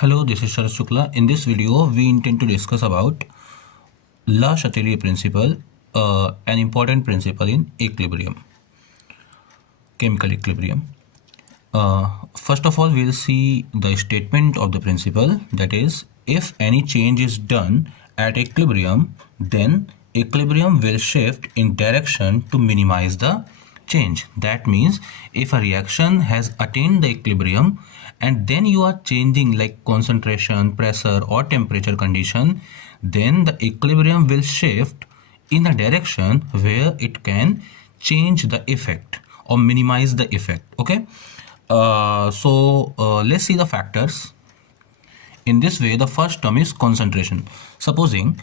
Hello, this is Sharat Shukla. In this video, we intend to discuss about Le Chatelier principle, an important principle in equilibrium, chemical equilibrium. First of all, we'll see the statement of the principle, that is, if any change is done at equilibrium, then equilibrium will shift in direction to minimize the change. That means if a reaction has attained the equilibrium and then you are changing like concentration, pressure or temperature condition, then the equilibrium will shift in a direction where it can change the effect or minimize the effect. Okay. Let's see the factors. In this way, the first term is concentration. Supposing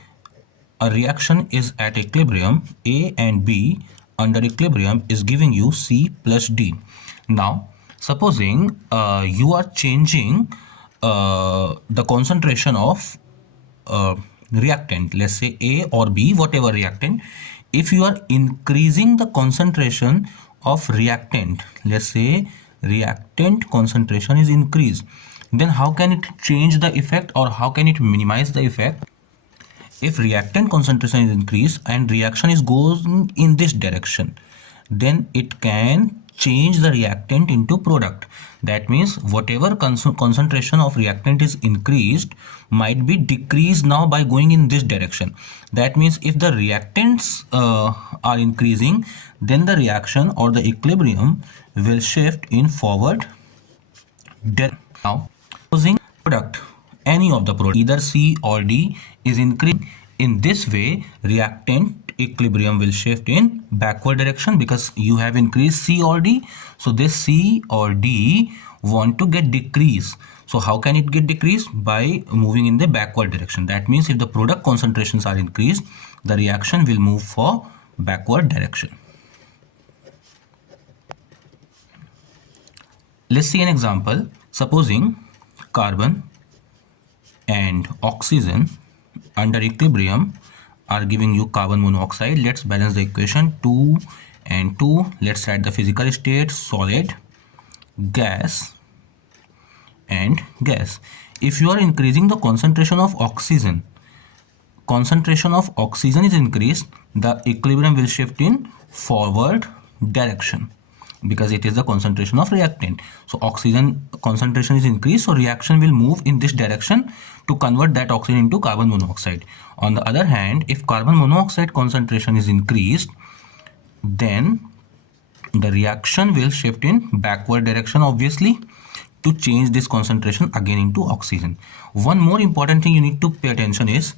a reaction is at equilibrium, A and B under equilibrium is giving you C plus D. Now, supposing you are changing the concentration of reactant, let's say A or B, whatever reactant. If you are increasing the concentration of reactant, let's say reactant concentration is increased, then how can it change the effect or how can it minimize the effect? If reactant concentration is increased and reaction is going in this direction, then it can change the reactant into product. That means whatever concentration of reactant is increased might be decreased now by going in this direction. That means if the reactants are increasing, then the reaction or the equilibrium will shift in forward direction. Now, supposing product, any of the product, either C or D, is increasing, in this way reactant equilibrium will shift in backward direction because you have increased C or D. So this C or D want to get decreased. So how can it get decreased? By moving in the backward direction. That means if the product concentrations are increased, the reaction will move for backward direction. Let's see an example. Supposing carbon and oxygen under equilibrium are giving you carbon monoxide. Let's balance the equation. 2 and 2. Let's write the physical state: solid, gas and gas. If you are increasing the concentration of oxygen is increased, the equilibrium will shift in forward direction because it is the concentration of reactant. So oxygen concentration is increased, so reaction will move in this direction to convert that oxygen into carbon monoxide. On the other hand, if carbon monoxide concentration is increased, then the reaction will shift in backward direction, obviously, to change this concentration again into oxygen. One more important thing you need to pay attention is,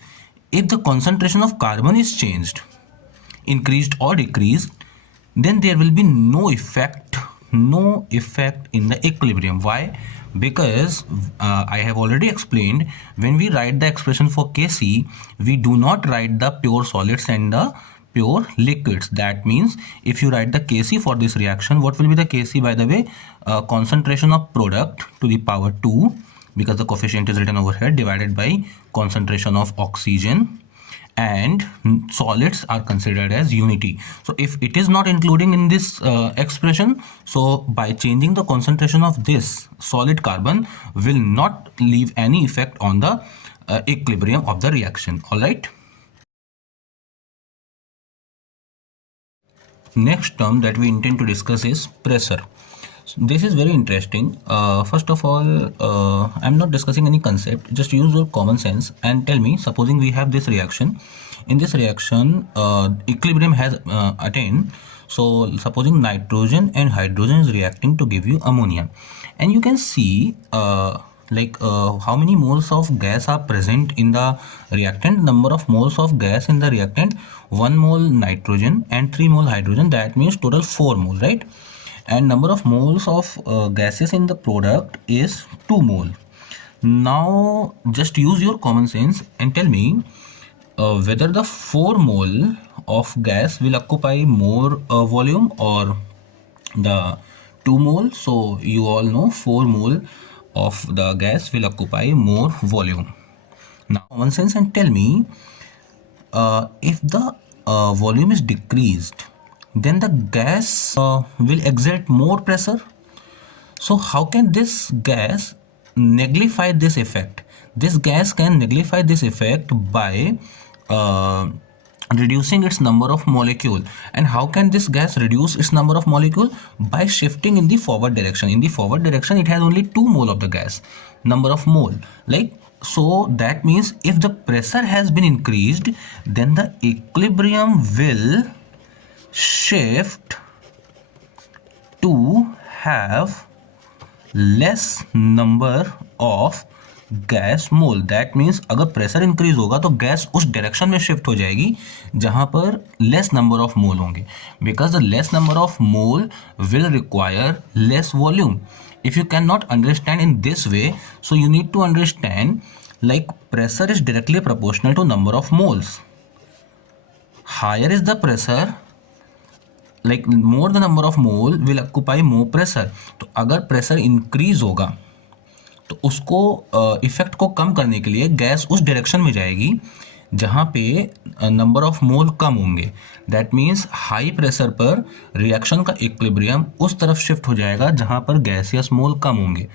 if the concentration of carbon is changed, increased or decreased, then there will be no effect in the equilibrium. Why? Because I have already explained, when we write the expression for Kc, we do not write the pure solids and the pure liquids. That means if you write the Kc for this reaction, what will be the Kc, by the way? Concentration of product to the power 2, because the coefficient is written over here, divided by concentration of oxygen, and solids are considered as unity. So if it is not including in this expression, so by changing the concentration of this solid carbon will not leave any effect on the equilibrium of the reaction. All right. Next term that we intend to discuss is pressure. So this is very interesting. First of all, I'm not discussing any concept. Just use your common sense and tell me, supposing we have this reaction. In this reaction, equilibrium has attained. So supposing nitrogen and hydrogen is reacting to give you ammonia. And you can see how many moles of gas are present in the reactant. Number of moles of gas in the reactant: 1 mole nitrogen and 3 mole hydrogen. That means total 4 mole, right? And number of moles of gases in the product is 2 mole. Now just use your common sense and tell me whether the 4 mole of gas will occupy more volume or the 2 mole. So you all know 4 mole of the gas will occupy more volume. Now common sense and tell me if the volume is decreased, then the gas will exert more pressure. So how can this gas nullify this effect. This gas can nullify this effect by reducing its number of molecule. And how can this gas reduce its number of molecule? By shifting in the forward direction. In the forward direction, it has only 2 mole of the gas, number of mole. Like, so that means if the pressure has been increased, then the equilibrium will shift to have less number of gas mole. That means अगर pressure increase होगा तो gas उस direction में shift हो जाएगी जहां पर less number of mole होंगे, because the less number of mole will require less volume. If you can not understand in this way, so you need to understand like pressure is directly proportional to number of moles. Higher is the pressure, like more the number of mole will occupy more pressure. तो अगर pressure increase होगा तो उसको effect को कम करने के लिए gas उस डायरेक्शन में जाएगी जहाँ पे नंबर ऑफ मोल कम होंगे. दैट मीन्स हाई प्रेशर पर रिएक्शन का इक्विलिब्रियम उस तरफ शिफ्ट हो जाएगा जहाँ पर गैसियस मोल कम होंगे.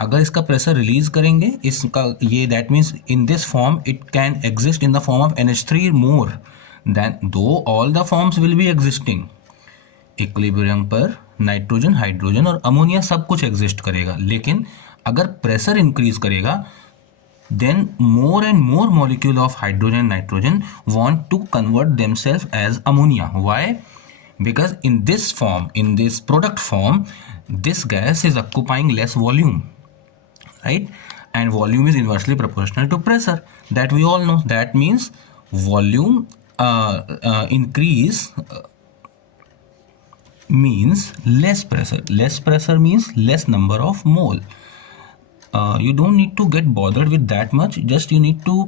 अगर इसका प्रेशर रिलीज करेंगे इसका ये, that means in this form it can exist in the form of NH3 more than दो all the forms will be existing. Equilibrium पर नाइट्रोजन, हाइड्रोजन और अमोनिया सब कुछ एग्जिस्ट करेगा. लेकिन अगर प्रेशर इंक्रीज करेगा then more and more molecule of hydrogen and nitrogen want to convert themselves as ammonia. Why? Because in this form, in this product form, this gas is occupying less volume, right? And volume is inversely proportional to pressure, that we all know. That means volume increase means less pressure. Less pressure means less number of mole. You don't need to get bothered with that much. Just you need to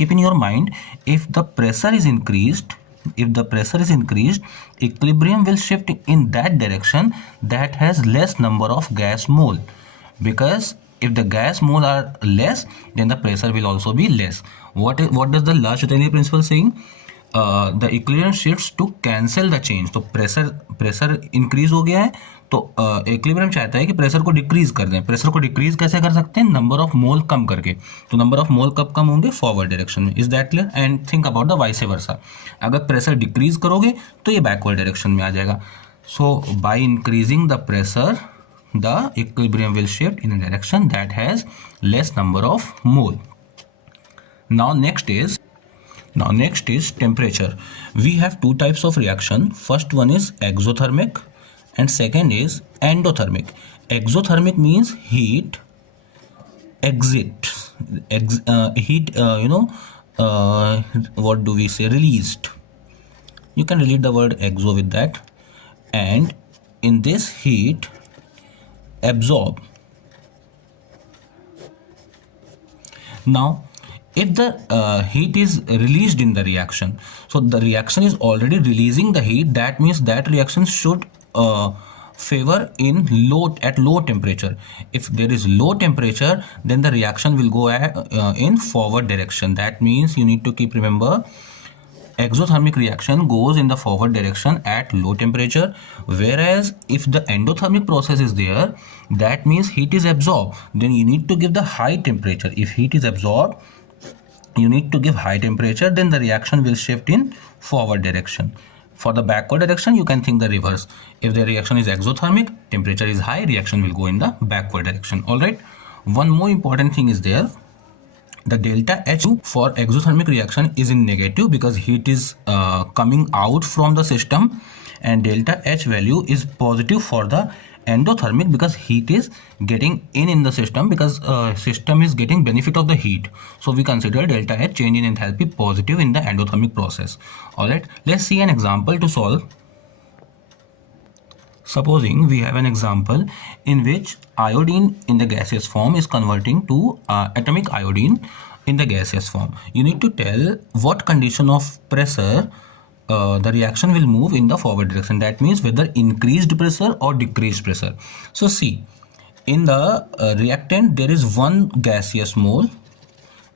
keep in your mind, if the pressure is increased, equilibrium will shift in that direction that has less number of gas mole, because if the gas mole are less, then the pressure will also be less. What does the La-Chatellier principle saying? The equilibrium shifts to cancel the change. तो pressure increase हो गया है तो equilibrium चाहता है कि pressure को decrease कर दें. प्रेशर को डिक्रीज कैसे कर सकते हैं? नंबर ऑफ मोल कम करके. तो नंबर ऑफ मोल कब कम होंगे? फॉरवर्ड डायरेक्शन में. Is that clear? And think about the vice versa. अगर प्रेशर डिक्रीज करोगे तो ये बैकवर्ड डायरेक्शन में आ जाएगा. So by increasing the pressure the equilibrium will shift in a direction that has less number of mole. Now next is temperature. We have two types of reaction. First one is exothermic and second is endothermic. Exothermic means heat exits, what do we say, released. You can relate the word exo with that. And in this heat absorb. Now if the heat is released in the reaction, so the reaction is already releasing the heat, that means that reaction should favor in at low temperature. If there is low temperature, then the reaction will go in forward direction. That means you need to keep remember, exothermic reaction goes in the forward direction at low temperature, whereas if the endothermic process is there, that means heat is absorbed, then you need to give the high temperature. If heat is absorbed, you need to give high temperature, then the reaction will shift in forward direction. For the backward direction, you can think the reverse. If the reaction is exothermic, temperature is high, reaction will go in the backward direction. All right. One more important thing is there. The delta H for exothermic reaction is in negative because heat is coming out from the system, and delta H value is positive for the endothermic because heat is getting in the system, because system is getting benefit of the heat. So we consider delta H change in enthalpy positive in the endothermic process. All right, let's see an example to solve. Supposing we have an example in which iodine in the gaseous form is converting to atomic iodine in the gaseous form. You need to tell what condition of pressure the reaction will move in the forward direction. That means whether increased pressure or decreased pressure. So see, in the reactant there is one gaseous mole,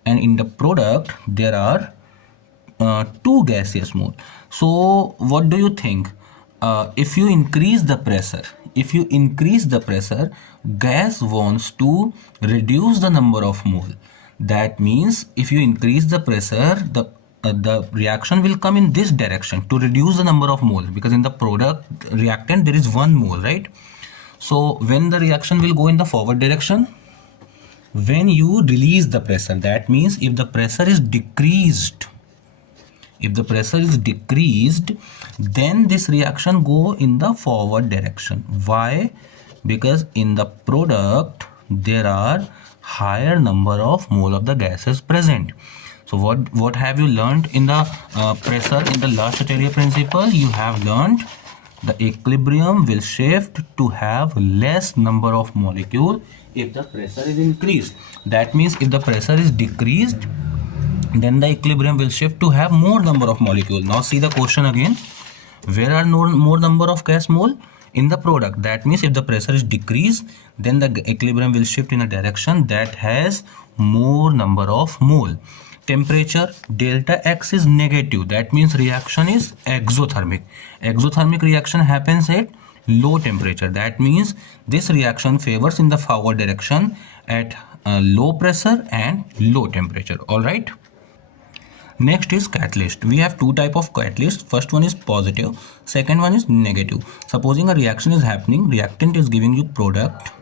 and in the product there are two gaseous mole. So what do you think? if you increase the pressure, gas wants to reduce the number of mole. That means if you increase the pressure, the reaction will come in this direction to reduce the number of mole, because in the product reactant there is 1 mole, right? So when the reaction will go in the forward direction, when you release the pressure, that means if the pressure is decreased, then this reaction go in the forward direction. Why? Because in the product there are higher number of mole of the gases present. So what have you learned in the pressure in the Le Chatelier principle? You have learned the equilibrium will shift to have less number of molecule if the pressure is increased. That means if the pressure is decreased, then the equilibrium will shift to have more number of molecule. Now see the question again. Where are more number of gas mole? In the product. That means if the pressure is decreased, then the equilibrium will shift in a direction that has more number of mole. Temperature delta X is negative. That means reaction is exothermic. Exothermic reaction happens at low temperature. That means this reaction favors in the forward direction at low pressure and low temperature. All right. Next is catalyst. We have two type of catalyst. First one is positive, second one is negative. Supposing a reaction is happening, reactant is giving you product,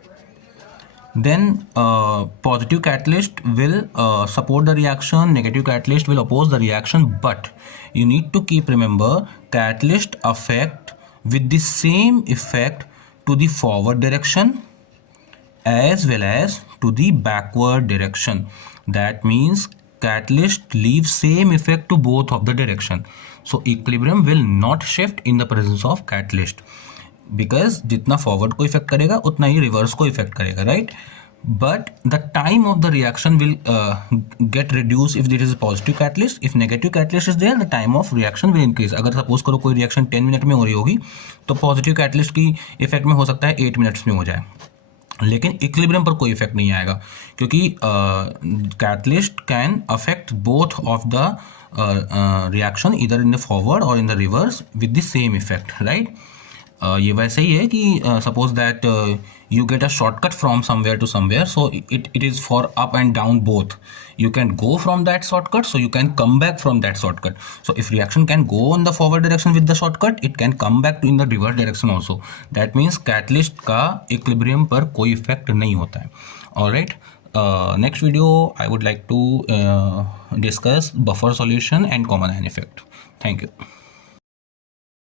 then positive catalyst will support the reaction, negative catalyst will oppose the reaction. But you need to keep remember, catalyst affect with the same effect to the forward direction as well as to the backward direction. That means catalyst leaves same effect to both of the direction. So equilibrium will not shift in the presence of catalyst, because जितना forward को effect करेगा उतना ही reverse को effect करेगा, right? But the time of the reaction will get reduced if there is a positive catalyst. If negative catalyst is there, the time of reaction will increase. अगर suppose करो कोई reaction 10 minute में हो रही होगी, तो positive catalyst की effect में हो सकता है 8 मिनट्स में हो जाए, लेकिन इक्विलिब्रियम पर कोई इफेक्ट नहीं आएगा, क्योंकि catalyst can affect both of the reaction इधर इन द फॉरवर्ड और in the reverse with the same effect, right? ये वैसे ही है कि suppose that you get a shortcut from somewhere to somewhere, so it is for up and down both. You can go from that shortcut, so you can come back from that shortcut. So if reaction can go in the forward direction with the shortcut, it can come back in the reverse direction also. That means catalyst का equilibrium पर कोई effect नहीं होता है. Alright, next video I would like to discuss buffer solution and common ion effect. Thank you.